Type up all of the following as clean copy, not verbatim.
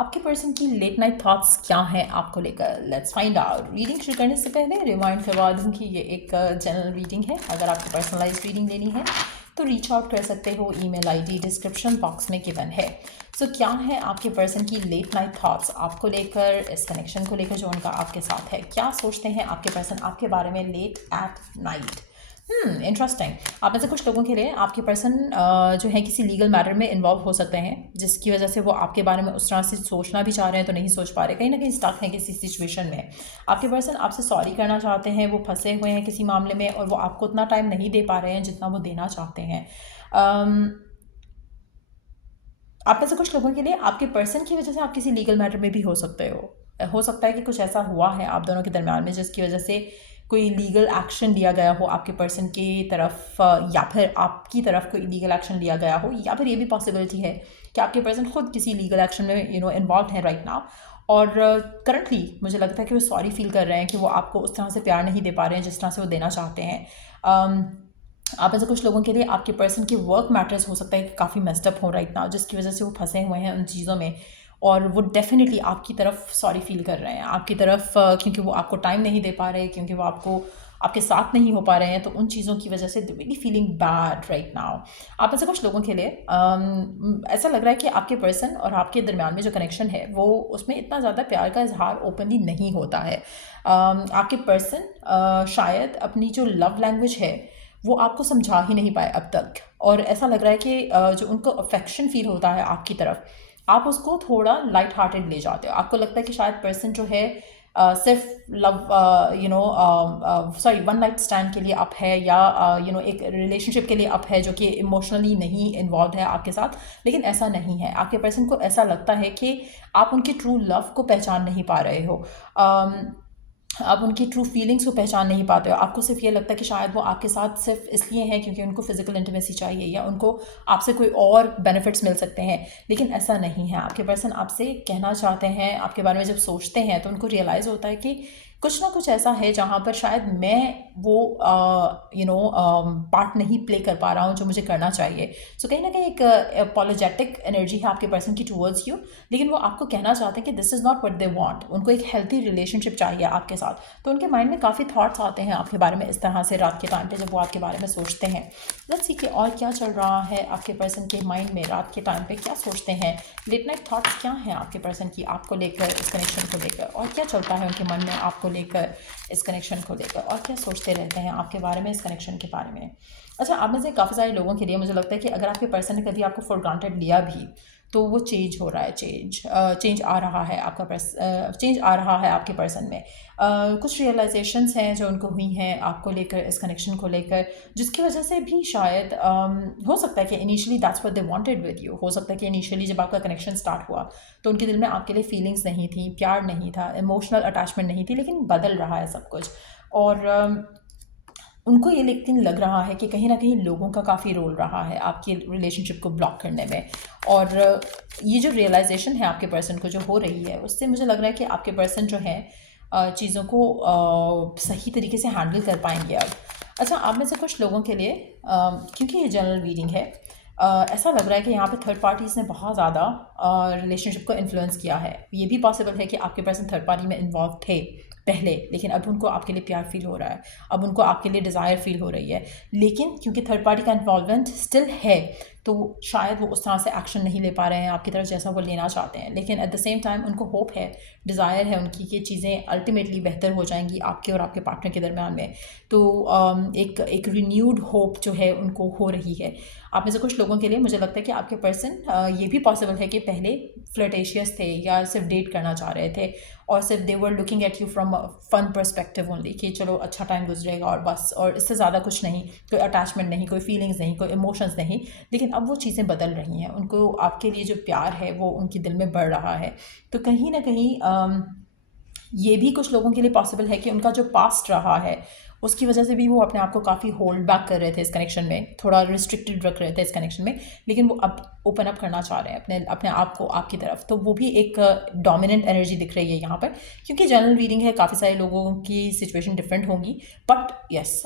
आपके पर्सन की late night thoughts क्या हैं आपको लेकर? Let's find out. रीडिंग शुरू करने से पहले रिमाइंड करवा दूँ कि ये एक जनरल रीडिंग है। अगर आपको पर्सनलाइज रीडिंग लेनी है तो रीच आउट कर सकते हो। ईमेल आईडी डिस्क्रिप्शन बॉक्स में गिवन है। सो क्या है आपके पर्सन की लेट नाइट थॉट्स आपको लेकर, इस कनेक्शन को लेकर जो उनका आपके साथ है? क्या सोचते हैं आपके पर्सन आपके बारे में लेट एट नाइट? इंटरेस्टिंग। आप में से कुछ लोगों के लिए आपके पर्सन जो है किसी लीगल मैटर में इन्वॉल्व हो सकते हैं, जिसकी वजह से वो आपके बारे में उस तरह से सोचना भी चाह रहे हैं तो नहीं सोच पा रहे, कहीं ना कहीं स्टक हैं किसी सिचुएशन में। आपके पर्सन आपसे सॉरी करना चाहते हैं, वो फंसे हुए हैं किसी मामले में और वो आपको उतना टाइम नहीं दे पा रहे हैं जितना वो देना चाहते हैं। आप में से कुछ लोगों के लिए आपके पर्सन की वजह से आप किसी लीगल मैटर में भी हो सकता है कि कुछ ऐसा हुआ है आप दोनों के दरम्यान में जिसकी वजह से कोई लीगल एक्शन लिया गया हो आपके पर्सन की तरफ, या फिर आपकी तरफ कोई लीगल एक्शन लिया गया हो, या फिर ये भी पॉसिबिलिटी है कि आपके पर्सन खुद किसी लीगल एक्शन में इन्वॉल्व है राइट नाउ। और करंटली मुझे लगता है कि वो सॉरी फील कर रहे हैं कि वो आपको उस तरह से प्यार नहीं दे पा रहे हैं जिस तरह से वो देना चाहते हैं। आप ऐसे कुछ लोगों के लिए आपके पर्सन के वर्क मैटर्स हो सकता है कि काफ़ी मेस्ड अप हो राइट नाउ, जिसकी वजह से वो फंसे हुए हैं उन चीज़ों में। और वो डेफिनेटली आपकी तरफ सॉरी फील कर रहे हैं, आपकी तरफ, क्योंकि वो आपको टाइम नहीं दे पा रहे, क्योंकि वो आपके साथ नहीं हो पा रहे हैं, तो उन चीज़ों की वजह से they really feeling bad right now. आप ऐसे कुछ लोगों के लिए ऐसा लग रहा है कि आपके पर्सन और आपके दरमियान में जो कनेक्शन है वो उसमें इतना ज़्यादा प्यार का इजहार ओपनली नहीं होता है। आपके पर्सन शायद अपनी जो लव लैंग्वेज है वो आपको समझा ही नहीं पाए अब तक, और ऐसा लग रहा है कि जो उनको अफेक्शन फील होता है आपकी तरफ, आप उसको थोड़ा लाइट हार्टेड ले जाते हो। आपको लगता है कि शायद पर्सन जो है सिर्फ लव वन नाइट स्टैंड के लिए अप है, या एक रिलेशनशिप के लिए अप है जो कि इमोशनली नहीं इन्वॉल्व है आपके साथ। लेकिन ऐसा नहीं है। आपके पर्सन को ऐसा लगता है कि आप उनके ट्रू लव को पहचान नहीं पा रहे हो, आप उनकी ट्रू फीलिंग्स को पहचान नहीं पाते हो। आपको सिर्फ ये लगता है कि शायद वो आपके साथ सिर्फ इसलिए हैं क्योंकि उनको फिजिकल इंटीमेसी चाहिए, या उनको आपसे कोई और बेनिफिट्स मिल सकते हैं। लेकिन ऐसा नहीं है। आपके पर्सन आपसे कहना चाहते हैं, आपके बारे में जब सोचते हैं तो उनको रियलाइज़ होता है कि कुछ ना कुछ ऐसा है जहाँ पर शायद मैं वो पार्ट नहीं प्ले कर पा रहा हूँ जो मुझे करना चाहिए। सो कहीं ना कहीं एक अपॉलोजेटिक एनर्जी है आपके पर्सन की टूवर्ड्स यू, लेकिन वो आपको कहना चाहते हैं कि this is not what they want. उनको एक हेल्थी रिलेशनशिप चाहिए आपके साथ। तो उनके माइंड में काफ़ी थॉट्स आते हैं आपके बारे में इस तरह से रात के टाइम पे जब वो आपके बारे में सोचते हैं। लेट्स सी कि और क्या चल रहा है आपके पर्सन के माइंड में रात के टाइम पे, क्या सोचते हैं, लेट नाइट थॉट्स क्या हैं आपके पर्सन की आपको लेकर, इस कनेक्शन को लेकर, और क्या चलता है उनके मन में आपको लेकर, इस कनेक्शन को लेकर, और क्या सोचते रहते हैं आपके बारे में, इस कनेक्शन के बारे में। अच्छा, आप में से काफ़ी सारे लोगों के लिए मुझे लगता है कि अगर आपके पर्सन ने कभी आपको फॉर ग्रांटेड लिया भी तो वो चेंज हो रहा है, चेंज आ रहा है चेंज आ रहा है आपके पर्सन में। कुछ रियलाइजेशंस हैं जो उनको हुई हैं आपको लेकर, इस कनेक्शन को लेकर, जिसकी वजह से भी शायद हो सकता है कि initially that's what they wanted with you. हो सकता है कि इनिशियली जब आपका कनेक्शन स्टार्ट हुआ तो उनके दिल में आपके लिए फीलिंग्स नहीं थी, प्यार नहीं था, इमोशनल अटैचमेंट नहीं थी, लेकिन बदल रहा है सब कुछ। और उनको ये लेकिन लग रहा है कि कहीं ना कहीं लोगों का काफ़ी रोल रहा है आपकी रिलेशनशिप को ब्लॉक करने में। और ये जो रियलाइजेशन है आपके पर्सन को जो हो रही है, उससे मुझे लग रहा है कि आपके पर्सन जो है चीज़ों को सही तरीके से हैंडल कर पाएंगे अब। अच्छा, आप में से कुछ लोगों के लिए क्योंकि ये जनरल रीडिंग है, ऐसा लग रहा है कि यहाँ पे थर्ड पार्टीज़ ने बहुत ज़्यादा रिलेशनशिप को इन्फ्लुएंस किया है। ये भी पॉसिबल है कि आपके पर्सन थर्ड पार्टी में इन्वॉल्व थे पहले, लेकिन अब उनको आपके लिए प्यार फील हो रहा है, अब उनको आपके लिए डिज़ायर फील हो रही है। लेकिन क्योंकि थर्ड पार्टी का इन्वॉल्वमेंट स्टिल है, तो शायद वो उस तरह से एक्शन नहीं ले पा रहे हैं आपकी तरफ जैसा वो लेना चाहते हैं। लेकिन एट द सेम टाइम उनको होप है, डिज़ायर है उनकी कि चीज़ें अल्टीमेटली बेहतर हो जाएंगी आपके और आपके पार्टनर के दरमियान में। तो एक रिन्यूड होप जो है उनको हो रही है। आप में से कुछ लोगों के लिए मुझे लगता है कि आपके पर्सन, ये भी पॉसिबल है कि पहले फ्लर्टेशियस थे या सिर्फ डेट करना चाह रहे थे, और सिर्फ they were looking at you from fun perspective only, कि चलो अच्छा टाइम गुजरेगा और बस, और इससे ज़्यादा कुछ नहीं, कोई अटैचमेंट नहीं, कोई फीलिंग्स नहीं, कोई इमोशंस नहीं। लेकिन अब वो चीज़ें बदल रही हैं, उनको आपके लिए जो प्यार है वो उनके दिल में बढ़ रहा है। तो कहीं ना कहीं ये भी कुछ लोगों के लिए पॉसिबल है कि उनका जो पास्ट रहा है उसकी वजह से भी वो अपने आप को काफ़ी होल्ड बैक कर रहे थे इस कनेक्शन में, थोड़ा रिस्ट्रिक्टेड रख रहे थे इस कनेक्शन में, लेकिन वो अब ओपन अप करना चाह रहे हैं अपने अपने आप को आपकी तरफ। तो वो भी एक डोमिनेंट एनर्जी दिख रही है यहाँ पर, क्योंकि जनरल रीडिंग है, काफ़ी सारे लोगों की सिचुएशन डिफरेंट होंगी, बट यस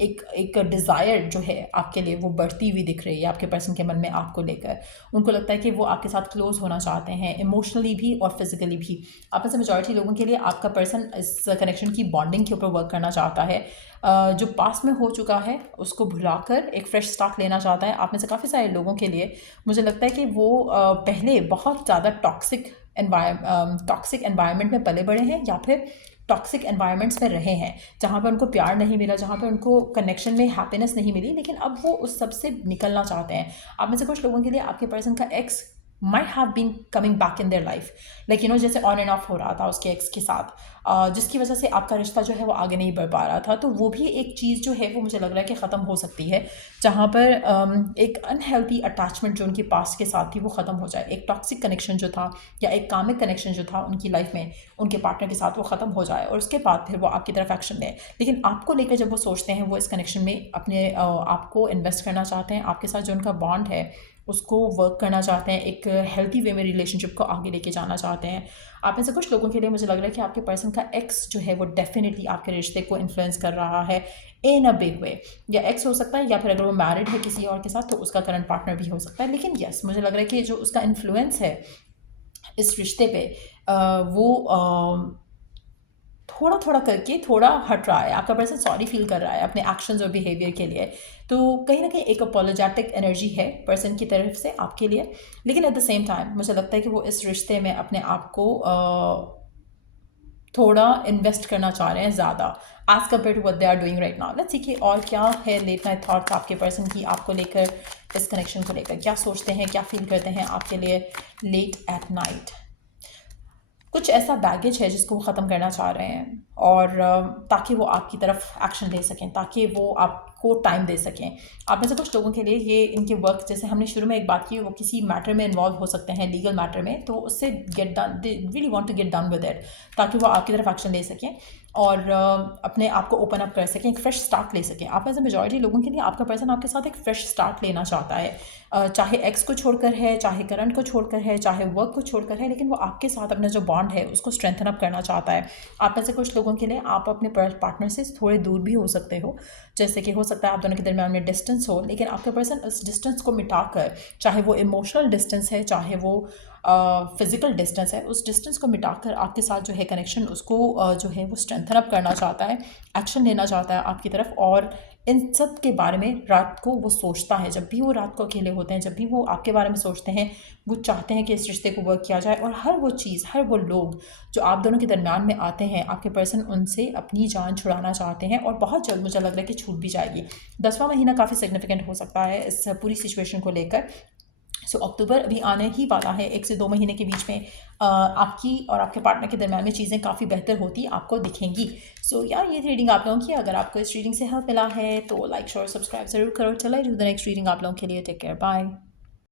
एक डिज़ायर जो है आपके लिए वो बढ़ती हुई दिख रही है आपके पर्सन के मन में आपको लेकर। उनको लगता है कि वो आपके साथ क्लोज होना चाहते हैं, इमोशनली भी और फिजिकली भी। आप में से मेजॉरिटी लोगों के लिए आपका पर्सन इस कनेक्शन की बॉन्डिंग के ऊपर वर्क करना चाहता है। जो पास में हो चुका है उसको भुलाकर एक फ्रेश स्टार्ट लेना चाहता है। आप में से काफ़ी सारे लोगों के लिए मुझे लगता है कि वो पहले बहुत ज़्यादा टॉक्सिक एनवायरनमेंट में पले बड़े हैं, या फिर टॉक्सिक एनवायरनमेंट्स में रहे हैं जहाँ पे उनको प्यार नहीं मिला, जहाँ पे उनको कनेक्शन में हैप्पीनेस नहीं मिली, लेकिन अब वो उस सब से निकलना चाहते हैं। आप में से कुछ लोगों के लिए आपके पर्सन का x might have been coming back in their life, like you know, जैसे ऑन एंड ऑफ हो रहा था उसके एक्स के साथ, जिसकी वजह से आपका रिश्ता जो है वो आगे नहीं बढ़ पा रहा था। तो वो भी एक चीज़ जो है वो मुझे लग रहा है कि ख़त्म हो सकती है, जहाँ पर एक अनहेल्थी अटैचमेंट जो उनके पास्ट के साथ थी वो ख़त्म हो जाए। एक टॉक्सिक कनेक्शन जो था या एक कामिक कनेक्शन जो था उनकी लाइफ में उनके पार्टनर के साथ, वो ख़त्म हो जाए और उसके बाद फिर वो आपकी तरफ एक्शन लें। लेकिन आपको लेकर जब वो सोचते हैं, वो इस कनेक्शन में अपने आप को इन्वेस्ट करना चाहते हैं, आपके साथ जो उनका बॉन्ड है उसको वर्क करना चाहते हैं, एक हेल्थी वे में रिलेशनशिप को आगे लेके जाना चाहते हैं। आप में से कुछ लोगों के लिए मुझे लग रहा है कि आपके पर्सन का एक्स जो है वो डेफिनेटली आपके रिश्ते को इन्फ्लुएंस कर रहा है इन अ बिग वे। या एक्स हो सकता है, या फिर अगर वो मैरिड है किसी और के साथ तो उसका करंट पार्टनर भी हो सकता है। लेकिन यस, मुझे लग रहा है कि जो उसका इन्फ्लुएंस है इस रिश्ते पे वो थोड़ा थोड़ा करके थोड़ा हट रहा है। आपका पर्सन सॉरी फील कर रहा है अपने एक्शंस और बिहेवियर के लिए। तो कहीं ना कहीं एक अपोलोजेटिक एनर्जी है पर्सन की तरफ से आपके लिए, लेकिन एट द सेम टाइम मुझे लगता है कि वो इस रिश्ते में अपने आप को थोड़ा इन्वेस्ट करना चाह रहे हैं ज़्यादा as compare to what they are doing right now. Let's see कि और क्या है लेट नाइट थॉट्स आपके पर्सन की आपको लेकर, इस कनेक्शन को लेकर क्या सोचते हैं, क्या फील करते हैं आपके लिए लेट एट नाइट। कुछ ऐसा बैगेज है जिसको वो ख़त्म करना चाह रहे हैं, और ताकि वो आपकी तरफ एक्शन ले सकें, ताकि वो आपको टाइम दे सकें। आप में से कुछ लोगों के लिए ये इनके वर्क, जैसे हमने शुरू में एक बात की, वो किसी मैटर में इन्वॉल्व हो सकते हैं, लीगल मैटर में, तो उससे get done, they really want to get done with it, ताकि वो आपकी तरफ एक्शन ले सकें और अपने आप को ओपन अप कर सकें, एक फ्रेश स्टार्ट ले सकें। आप में से मेजॉरिटी लोगों के लिए आपका पर्सन आपके साथ एक फ्रेश स्टार्ट लेना चाहता है, चाहे एक्स को छोड़कर है, चाहे करंट को छोड़कर है, चाहे वर्क को छोड़कर है, लेकिन वो आपके साथ अपना जो बॉन्ड है उसको स्ट्रेंथन अप करना चाहता है। आप में से कुछ लोगों के लिए आप अपने पार्टनर से थोड़े दूर भी हो सकते हो, जैसे कि हो सकता है आप दोनों के दरमियान में डिस्टेंस हो, लेकिन आपका पर्सन उस डिस्टेंस को मिटाकर, चाहे वो इमोशनल डिस्टेंस है, चाहे वो फिजिकल डिस्टेंस है, उस डिस्टेंस को मिटाकर आपके साथ जो है कनेक्शन उसको जो है वो स्ट्रेंथन अप करना चाहता है, एक्शन लेना चाहता है आपकी तरफ। और इन सब के बारे में रात को वो सोचता है, जब भी वो रात को अकेले होते हैं, जब भी वो आपके बारे में सोचते हैं, वो चाहते हैं कि इस रिश्ते को वर्क किया जाए। और हर वो चीज़, हर वो लोग जो आप दोनों के दरमियान में आते हैं, आपके पर्सन उनसे अपनी जान छुड़ाना चाहते हैं, और बहुत जल्द मुझे लग रहा है कि छूट भी जाएगी। 10वां महीना काफ़ी सिग्निफिकेंट हो सकता है इस पूरी सिचुएशन को लेकर। सो अक्टूबर अभी आने ही वाला है, 1 से 2 महीने के बीच में आपकी और आपके पार्टनर के दरमियान में चीज़ें काफ़ी बेहतर होती आपको दिखेंगी। सो यार, ये रीडिंग आप लोगों की, अगर आपको इस रीडिंग से हेल्प मिला है तो लाइक शेयर सब्सक्राइब ज़रूर करो। चलो, टू द नेक्स्ट रीडिंग आप लोगों के लिए, टेक केयर, बाय।